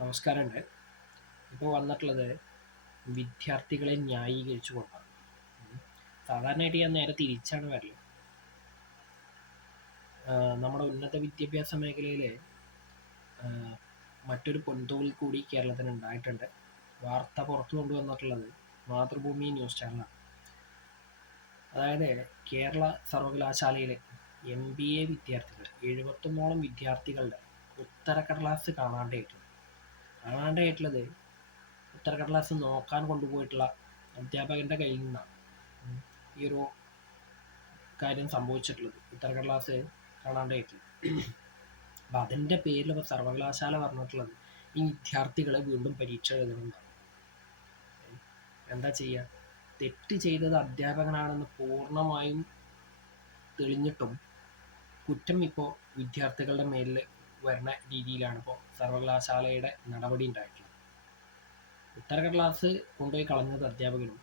നമസ്കാരമുണ്ട്. ഇപ്പോൾ വന്നിട്ടുള്ളത് വിദ്യാർത്ഥികളെ ന്യായീകരിച്ചു കൊണ്ടാണ്. സാധാരണയായിട്ട് ഞാൻ നേരെ തിരിച്ചാണ് വരല്. നമ്മുടെ ഉന്നത വിദ്യാഭ്യാസ മേഖലയിൽ മറ്റൊരു പൊൻതോൽ കൂടി കേരളത്തിന് ഉണ്ടായിട്ടുണ്ട്. വാർത്ത പുറത്തു കൊണ്ടുവന്നിട്ടുള്ളത് മാതൃഭൂമി ന്യൂസ് ചാനലാണ്. അതായത് കേരള സർവകലാശാലയിലെ MBA വിദ്യാർത്ഥികൾ 71ഓളം വിദ്യാർത്ഥികളുടെ ഉത്തരക്കടലാസ് കാണാണ്ടായിട്ടുള്ളത് ഉത്തരക്കടലാസ് നോക്കാൻ കൊണ്ടുപോയിട്ടുള്ള അധ്യാപകൻ്റെ കയ്യിൽ നിന്നാണ് ഈ ഒരു കാര്യം സംഭവിച്ചിട്ടുള്ളത്. ഉത്തരക്കടലാസ് കാണാണ്ടായിട്ടുള്ളത്. അപ്പം അതിൻ്റെ പേരിൽ ഇപ്പോൾ സർവകലാശാല പറഞ്ഞിട്ടുള്ളത് ഈ വിദ്യാർത്ഥികളെ വീണ്ടും പരീക്ഷ എഴുതണമെന്നാണ്. എന്താ ചെയ്യുക? തെറ്റ് ചെയ്തത് അധ്യാപകനാണെന്ന് പൂർണ്ണമായും തെളിഞ്ഞിട്ടും കുറ്റം ഇപ്പോൾ വിദ്യാർത്ഥികളുടെ മേലിൽ വരുന്ന രീതിയിലാണ് ഇപ്പോൾ സർവകലാശാലയുടെ നടപടി ഉണ്ടായിട്ടുള്ളത്. ഉത്തരക്കടലാസ് കൊണ്ടുപോയി കളഞ്ഞത് അധ്യാപകനും,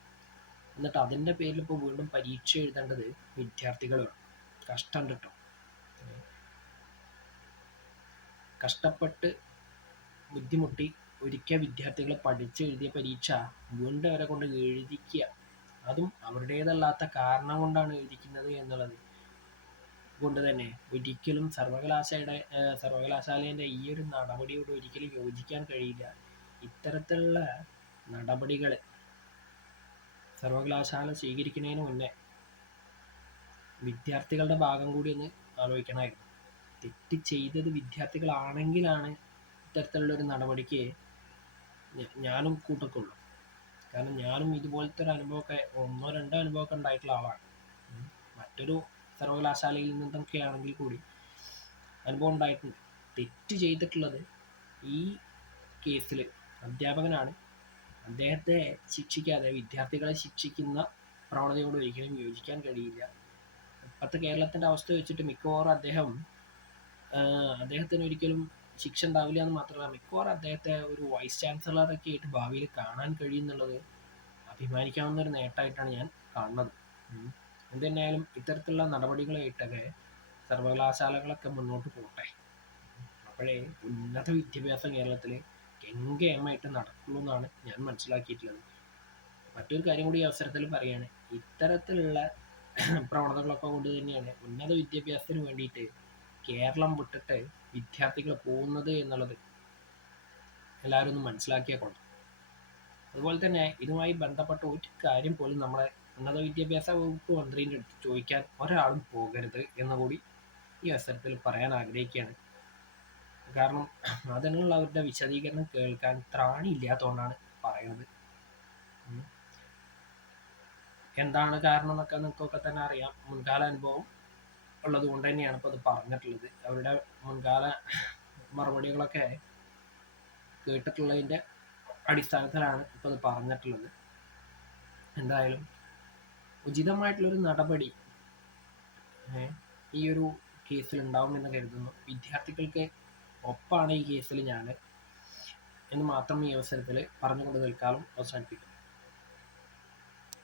എന്നിട്ട് അതിൻ്റെ പേരിൽ ഇപ്പോൾ വീണ്ടും പരീക്ഷ എഴുതേണ്ടത് വിദ്യാർത്ഥികളുമാണ്. കഷ്ടം കിട്ടും. കഷ്ടപ്പെട്ട് ബുദ്ധിമുട്ടി ഒരിക്കൽ വിദ്യാർത്ഥികൾ പഠിച്ചെഴുതിയ പരീക്ഷ വീണ്ടും അവരെ കൊണ്ട് എഴുതിക്കുക, അതും അവരുടേതല്ലാത്ത കാരണം കൊണ്ടാണ് എഴുതിക്കുന്നത് എന്നുള്ളത് കൊണ്ട് തന്നെ ഒരിക്കലും സർവകലാശാലേൻ്റെ ഈ ഒരു നടപടിയോട് ഒരിക്കലും യോജിക്കാൻ കഴിയില്ല. ഇത്തരത്തിലുള്ള നടപടികൾ സർവകലാശാല സ്വീകരിക്കുന്നതിന് മുന്നേ വിദ്യാർത്ഥികളുടെ ഭാഗം കൂടി ഒന്ന് ആലോചിക്കണമായിരുന്നു. തെറ്റ് ചെയ്തത് വിദ്യാർത്ഥികളാണെങ്കിലാണ് ഇത്തരത്തിലുള്ളൊരു നടപടിക്ക് ഞാനും കൂട്ടൊക്കെയുള്ളൂ. കാരണം ഞാനും ഇതുപോലത്തെ ഒരു അനുഭവമൊക്കെ 1-2 അനുഭവമൊക്കെ ഉണ്ടായിട്ടുള്ള ആളാണ്. മറ്റൊരു സർവകലാശാലയിൽ നിന്നൊക്കെ ആണെങ്കിൽ കൂടി അനുഭവം ഉണ്ടായിട്ടുണ്ട്. തെറ്റ് ചെയ്തിട്ടുള്ളത് ഈ കേസിൽ അധ്യാപകനാണ്. അദ്ദേഹത്തെ ശിക്ഷിക്കാതെ വിദ്യാർത്ഥികളെ ശിക്ഷിക്കുന്ന പ്രവണതയോട് ഒരിക്കലും യോജിക്കാൻ കഴിയില്ല. ഇപ്പോഴത്തെ കേരളത്തിൻ്റെ അവസ്ഥ വെച്ചിട്ട് മിക്കവാറും അദ്ദേഹത്തിന് ഒരിക്കലും ശിക്ഷ ഉണ്ടാവില്ല എന്ന് മാത്രമല്ല, മിക്കവാറും അദ്ദേഹത്തെ ഒരു വൈസ് ചാൻസലറൊക്കെ ആയിട്ട് ഭാവിയിൽ കാണാൻ കഴിയുന്നുള്ളത് അഭിമാനിക്കാവുന്ന ഒരു നേട്ടമായിട്ടാണ് ഞാൻ കാണുന്നത്. എന്തുതന്നെയായാലും ഇത്തരത്തിലുള്ള നടപടികളായിട്ടൊക്കെ സർവകലാശാലകളൊക്കെ മുന്നോട്ട് പോകട്ടെ. അപ്പോഴേ ഉന്നത വിദ്യാഭ്യാസം കേരളത്തിൽ കെങ്കേമായിട്ട് നടക്കുള്ളൂ എന്നാണ് ഞാൻ മനസ്സിലാക്കിയിട്ടുള്ളത്. മറ്റൊരു കാര്യം കൂടി ഈ അവസരത്തിൽ പറയുകയാണ്, ഇത്തരത്തിലുള്ള പ്രവണതകളൊക്കെ കൊണ്ട് തന്നെയാണ് ഉന്നത വിദ്യാഭ്യാസത്തിന് വേണ്ടിയിട്ട് കേരളം വിട്ടിട്ട് വിദ്യാർത്ഥികൾ പോകുന്നത് എന്നുള്ളത് എല്ലാവരും ഒന്ന് മനസ്സിലാക്കിയാൽ കൊള്ളാം. അതുപോലെ തന്നെ ഇതുമായി ബന്ധപ്പെട്ട ഒരു കാര്യം പോലും നമ്മളെ ഉന്നത വിദ്യാഭ്യാസ വകുപ്പ് മന്ത്രീൻ്റെ അടുത്ത് ചോദിക്കാൻ ഒരാളും പോകരുത് എന്നുകൂടി ഈ അവസരത്തിൽ പറയാൻ ആഗ്രഹിക്കുകയാണ്. കാരണം അതിനുള്ള അവരുടെ വിശദീകരണം കേൾക്കാൻ ത്രാണിയില്ലാത്തതുകൊണ്ടാണ് പറയുന്നത്. എന്താണ് കാരണം എന്നൊക്കെ നിങ്ങൾക്കൊക്കെ തന്നെ അറിയാം. മുൻകാല അനുഭവം ഉള്ളത് കൊണ്ട് തന്നെയാണ് ഇപ്പോൾ അത് പറഞ്ഞിട്ടുള്ളത്. അവരുടെ മുൻകാല മറുപടികളൊക്കെ കേട്ടിട്ടുള്ളതിൻ്റെ അടിസ്ഥാനത്തിലാണ് ഇപ്പോൾ അത് പറഞ്ഞിട്ടുള്ളത്. എന്തായാലും ഉചിതമായിട്ടുള്ളൊരു നടപടി ഈ ഒരു കേസിൽ ഉണ്ടാവുമെന്ന് കരുതുന്നു. വിദ്യാർത്ഥികൾക്ക് ഒപ്പമാണ് ഈ കേസിൽ ഞാൻ എന്ന് മാത്രം ഈ അവസരത്തിൽ പറഞ്ഞുകൊണ്ട് തൽക്കാലം അവസാനിപ്പിക്കും.